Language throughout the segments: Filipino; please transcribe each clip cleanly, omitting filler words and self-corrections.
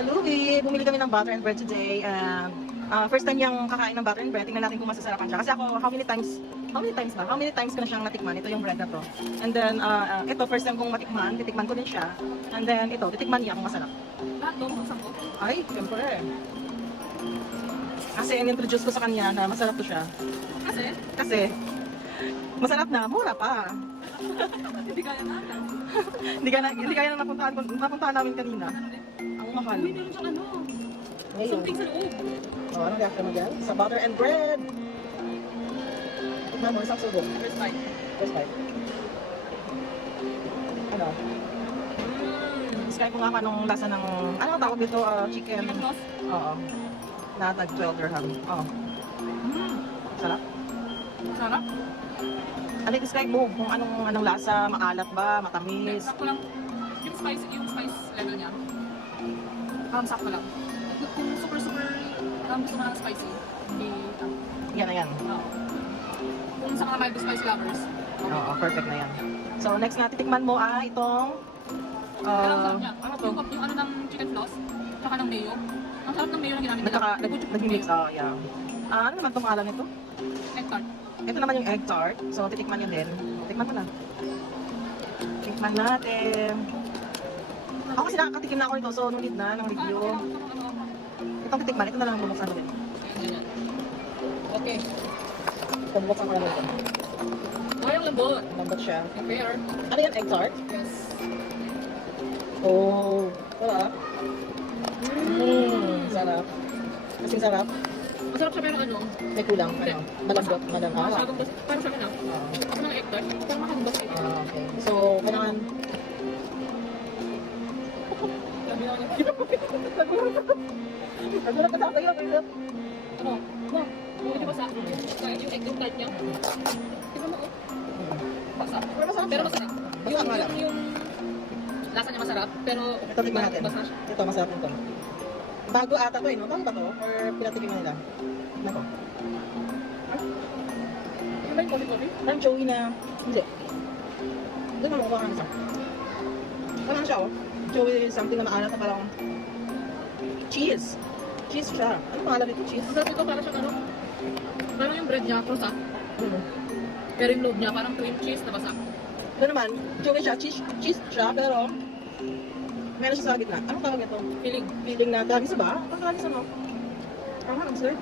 Louie, bumili kami ng butter and bread today. First time niyang kakain ng butter and bread. Tingnan natin kung masasarapan siya. Kasi ako, how many times ko na siyang natikman. Ito yung bread na to. And then, ito, first time kong matikman. Titikman ko din siya. And then, ito, titikman niya kung masarap. Lahat to, buksan ko. Ay, siyempre. Kasi in-introduce ko sa kanya na masarap to siya. Kasi, masarap na, mura pa. Hindi kaya natin. Hindi kaya na napuntahan namin kanina. Ang mahal. Uy, meron siyang ano. Ngayon. Something sa loob. Oh, anong reaction mo dyan? Sa butter and bread. Tignan mo, isang subo. First bite. First bite. Ano? Describe ko nga anong lasa ng, ano ang tawag dito? Chicken. Chicken sauce. Oo. Na tag 12 dirham. Oo. Sarap. Sarap. Ano describe mo kung anong lasa? Maalat ba? Matamis? Sakto lang. Yung spice level niya. Sakto lang. Kung super gusto mo ng spicy, hindi, Yan na yan. kung sa mga mild spicy lovers, okay. Oo, perfect na yan. So, next na titikman mo itong Pero ang sarap niya. ano to? Yung ano ng chicken floss, tsaka ng mayo. Ang sarap ng mayo na ginamit nila. Nag-mix. Yeah. Ano naman itong alam nito? Egg tart. Ito naman yung egg tart. So, titikman yun din. Tikman mo na. Tikman natin. Ako kasi nakakatikim na ako nito. So, nung need na ng review. Itong titikman. Ito na lang bumuksan natin. Okay. Ito, bumuksan ko na ito. Ay, ang lambot. Lambot siya. Fair. Ano yan? Egg tart? Yes. Oh. Sarap. Sarap. Kasing sarap. Masarap siya pero ano, May kulang. Ano? Malambot. masyadong bas. Parang sabi na. Ako ng egg tart. Parang makakabas eh. Okay. So, kailangan Sabi na niya. nagulat na sa kayo. Ano? No. Hindi ba sa kahit yung egg tart niya? Tignan mo oh. Basa. Pero masarap Pero siya. masarap. Basa nga lang. Yung lasa niya masarap, pero Ito tignan natin. basa siya. Ito, masarap ito. Bago ata to eh, no? Tama ba to? Or pinatikim na nila? Tignan ko. Ano ba yung coffee? Parang chewy na... Hindi. Doon naman kumakan isa. Parang siya oh. Chewy something na maalat na parang... Cheese. Cheese siya. Ano pangalan nito? Cheese? Masarap ito, parang siya ano. Parang yung bread niya, croissant. Pero yung loob niya, parang cream cheese na basa. Ito naman, chewy siya. Cheese siya, pero... Meron siya sa gitna. Anong tawag ito? Feeling. Feeling na gamis ba? Ang gamis ano? Ang sir.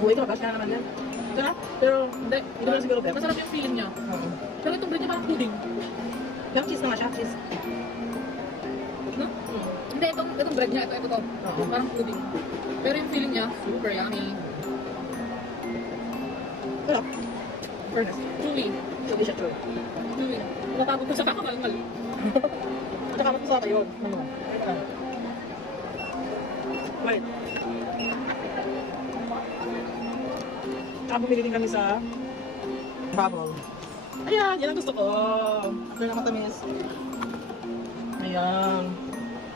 Buhay ito, mabas ka na naman yan. Ito na, pero Hindi. hindi mo na siguro bet. Masarap yung feeling niya. Oo. Pero itong bread niya parang pudding. Pero cheese naman siya, cheese. No? Hindi, itong bread niya, ito to. Oo. Parang pudding. Pero yung feeling niya, super yummy. Sarap. Fairness. Chewy. Chewy siya, chewy. Chewy. Natabog ko sa kakamalmal. At saka matusa kayo. Ano? Ito na. Wait. Tsaka bumili din kami sa bubble. Ayan, yan ang gusto ko. After na matamis. Ayan.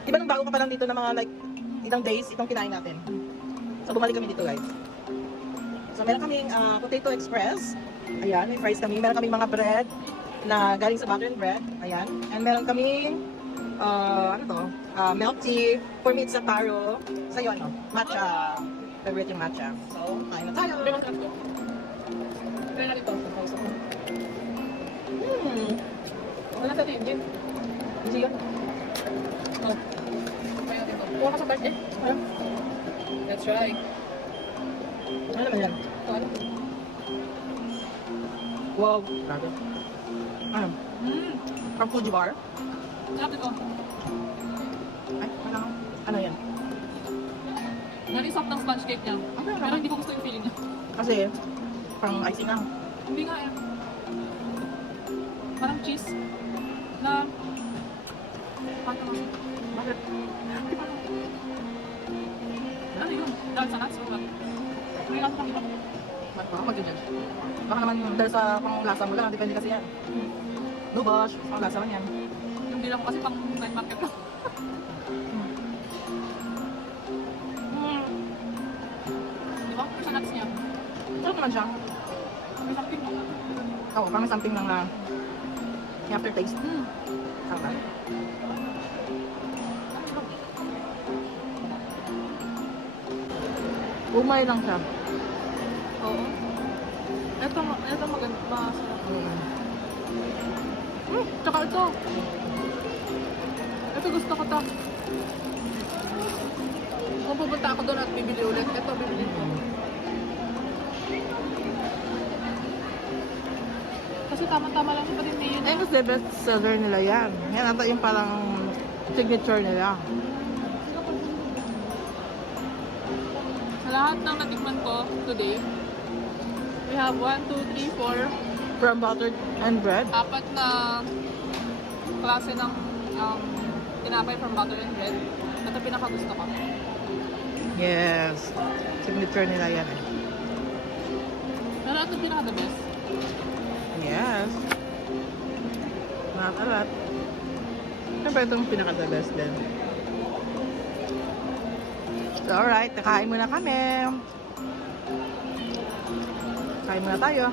Diba nung bago ka pa lang dito na mga like, ilang days, itong kinain natin. So bumalik kami dito guys. So meron kaming potato express. Ayan, may fries kami. Meron kaming mga bread na galing sa butter and bread. Ayan. And meron kaming ano to? Milk tea. For me, it's a taro. Sa'yo, ano? Matcha. Favorite yung matcha. So, kain na tayo. Hindi masarap to. Try natin ito. Wala sa tingin. Easy yun. Oh. Try natin ito. Kuha ka sa birthday. Ano? Let's try. Ano naman yan? Ito ano? Wow. Grabe. Ano? From Fuji Bar. Sarap ito. Ay, ano yan? Very soft ng sponge cake niya. Pero hindi ko gusto yung feeling niya. Kasi, pang icing lang. Hindi nga eh. Parang cheese na paano kasi? Bakit? Ano yun? Dahil sa nuts o what? Hindi lang kami ito. Baka mag-judge. Baka naman dahil sa panglasa mo lang, depende kasi yan. No bosh, panglasa man yan. Yung bilang ko kasi pang night market lang. Di ba? Sa nuts niya. Sarap naman siya. May something. Oo, parang something lang na Yung aftertaste. Tama. Umay lang siya. Oo. Ito maganda. Masarap. Tsaka ito. Ito gusto ko to. Kung pupunta ako doon at bibili ulit, ito bibili ko. Kasi tama-tama lang siya pa rin yun. Eh, kasi best seller nila yan. Yan ata yung parang signature nila. Sa lahat ng natikman ko today, we have 1, 2, 3, 4, From buttered and bread. 4 na klase ng tinapay from butter and bread. Ito pinakagusto ko. Yes. Signature nila yan eh. Pero ito pinaka-the best. Yes. Nakakalat. Siyempre itong pinaka-the best din. So, alright. Nakain muna kami. Kain muna tayo.